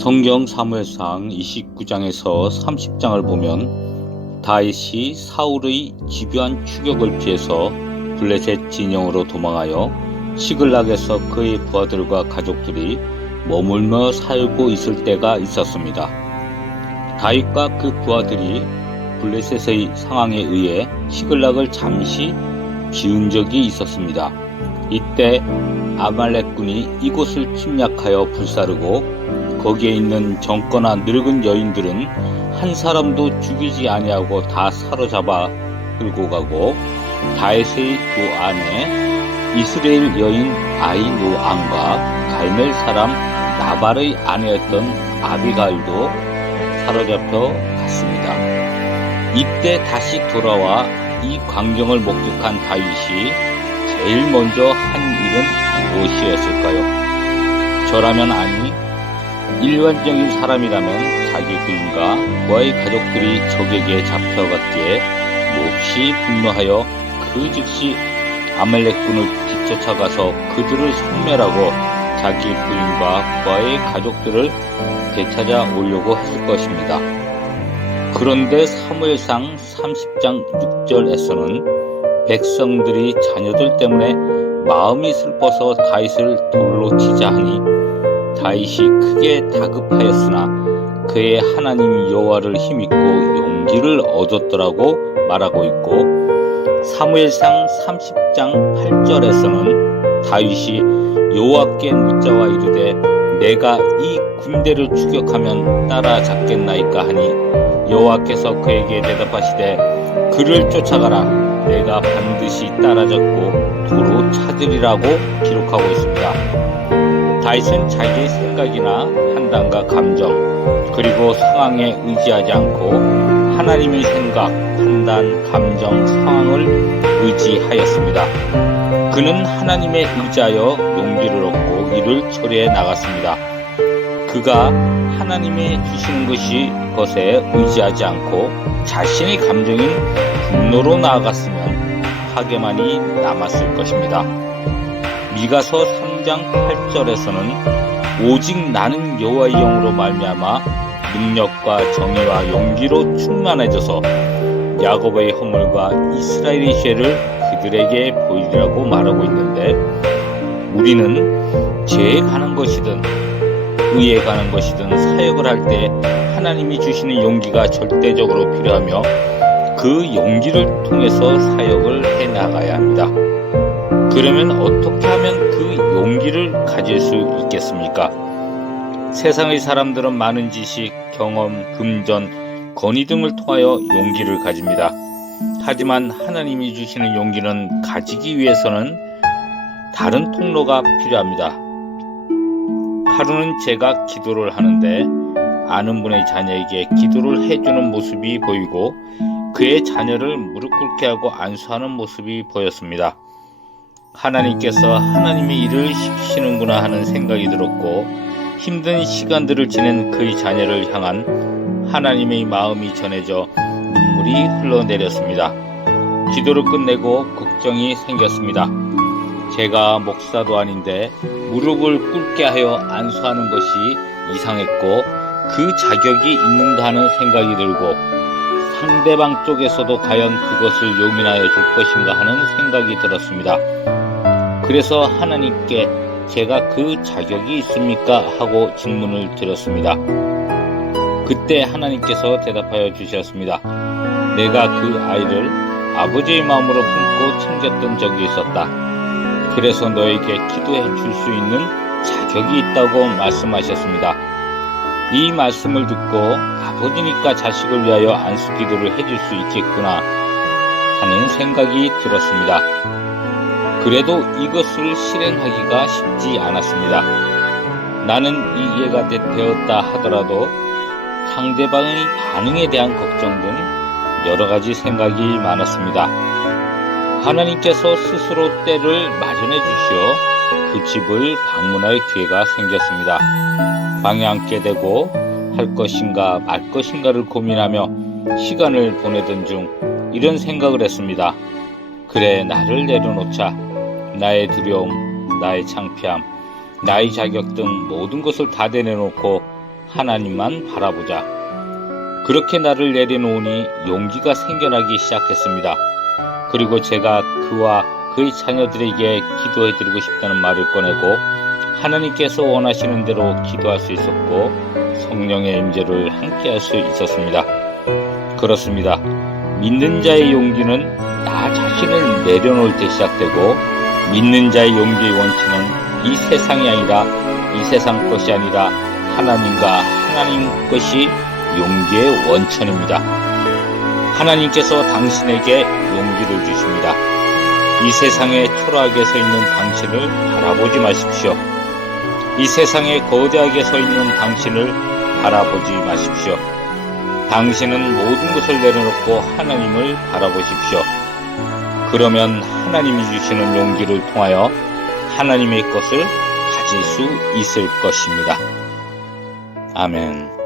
성경 사무엘상 29장에서 30장을 보면 다윗이 사울의 집요한 추격을 피해서 블레셋 진영으로 도망하여 시글락에서 그의 부하들과 가족들이 머물며 살고 있을 때가 있었습니다. 다윗과 그 부하들이 블레셋의 상황에 의해 시글락을 잠시 비운 적이 있었습니다. 이때 아말렉군이 이곳을 침략하여 불사르고 거기에 있는 젊거나 늙은 여인들은 한 사람도 죽이지 아니하고 다 사로잡아 끌고 가고 다윗의 두 아내 이스라엘 여인 아히노암과 갈멜 사람 나발의 아내였던 아비가일도 사로잡혀 갔습니다. 이때 다시 돌아와 이 광경을 목격한 다윗이 제일 먼저 한 일은 무엇이었을까요? 저라면 아니 일반적인 사람이라면 자기 부인과 부하의 가족들이 적에게 잡혀갔기에 몹시 분노하여 그 즉시 아말렉군을 뒤쫓아가서 그들을 섬멸하고 자기 부인과 부하의 가족들을 되찾아 오려고 했을 것입니다. 그런데 사무엘상 30장 6절에서는 백성들이 자녀들 때문에 마음이 슬퍼서 다윗을 돌로 치자 하니 다윗이 크게 다급하였으나 그의 하나님 여호와를 힘입고 용기를 얻었더라고 말하고 있고, 사무엘상 30장 8절에서는 다윗이 여호와께 묻자와 이르되 내가 이 군대를 추격하면 따라잡겠나이까 하니 여호와께서 그에게 대답하시되 그를 쫓아가라. 내가 반드시 따라잡고 도로 찾으리라고 기록하고 있습니다. 다윗은 자기의 생각이나 판단과 감정 그리고 상황에 의지하지 않고 하나님의 생각, 판단, 감정, 상황을 의지하였습니다. 그는 하나님에 의지하여 용기를 얻고 일을 처리해 나갔습니다. 그가 하나님이 주시는 것에 의지하지 않고 자신의 감정인 분노로 나아갔으면 파괴만이 남았을 것입니다. 미가서 3장 8절에서는 오직 나는 여호와의 영으로 말미암아 능력과 정의와 용기로 충만해져서 야곱의 허물과 이스라엘의 죄를 그들에게 보이리라고 말하고 있는데, 우리는 죄에 관한 것이든 의에 관한 것이든 사역을 할 때 하나님이 주시는 용기가 절대적으로 필요하며 그 용기를 통해서 사역을 해나가야 합니다. 그러면 어떻게 하면 그 용기를 가질 수 있겠습니까? 세상의 사람들은 많은 지식, 경험, 금전, 권위 등을 통하여 용기를 가집니다. 하지만 하나님이 주시는 용기는 가지기 위해서는 다른 통로가 필요합니다. 하루는 제가 기도를 하는데 아는 분의 자녀에게 기도를 해주는 모습이 보이고 그의 자녀를 무릎 꿇게 하고 안수하는 모습이 보였습니다. 하나님께서 하나님의 일을 시키시는구나 하는 생각이 들었고, 힘든 시간들을 지낸 그의 자녀를 향한 하나님의 마음이 전해져 눈물이 흘러내렸습니다. 기도를 끝내고 걱정이 생겼습니다. 제가 목사도 아닌데 무릎을 꿇게 하여 안수하는 것이 이상했고 그 자격이 있는가 하는 생각이 들고, 상대방 쪽에서도 과연 그것을 용인하여 줄 것인가 하는 생각이 들었습니다. 그래서 하나님께 제가 그 자격이 있습니까? 하고 질문을 드렸습니다. 그때 하나님께서 대답하여 주셨습니다. 내가 그 아이를 아버지의 마음으로 품고 챙겼던 적이 있었다. 그래서 너에게 기도해 줄 수 있는 자격이 있다고 말씀하셨습니다. 이 말씀을 듣고 아버지니까 자식을 위하여 안수 기도를 해줄 수 있겠구나 하는 생각이 들었습니다. 그래도 이것을 실행하기가 쉽지 않았습니다. 나는 이해가 되었다 하더라도 상대방의 반응에 대한 걱정 등 여러 가지 생각이 많았습니다. 하나님께서 스스로 때를 마련해 주시어 그 집을 방문할 기회가 생겼습니다. 방에 앉게 되고 할 것인가 말 것인가를 고민하며 시간을 보내던 중 이런 생각을 했습니다. 그래, 나를 내려놓자. 나의 두려움, 나의 창피함, 나의 자격 등 모든 것을 다 내려놓고 하나님만 바라보자. 그렇게 나를 내려놓으니 용기가 생겨나기 시작했습니다. 그리고 제가 그와 그의 자녀들에게 기도해드리고 싶다는 말을 꺼내고 하나님께서 원하시는 대로 기도할 수 있었고 성령의 임재를 함께 할 수 있었습니다. 그렇습니다. 믿는 자의 용기는 나 자신을 내려놓을 때 시작되고 믿는 자의 용기의 원칙은 이 세상이 아니라 이 세상 것이 아니라 하나님과 하나님 것이 용기의 원천입니다. 하나님께서 당신에게 용기를 주십니다. 이 세상에 초라하게 서 있는 당신을 바라보지 마십시오. 이 세상에 거대하게 서 있는 당신을 바라보지 마십시오. 당신은 모든 것을 내려놓고 하나님을 바라보십시오. 그러면 하나님이 주시는 용기를 통하여 하나님의 것을 가질 수 있을 것입니다. 아멘.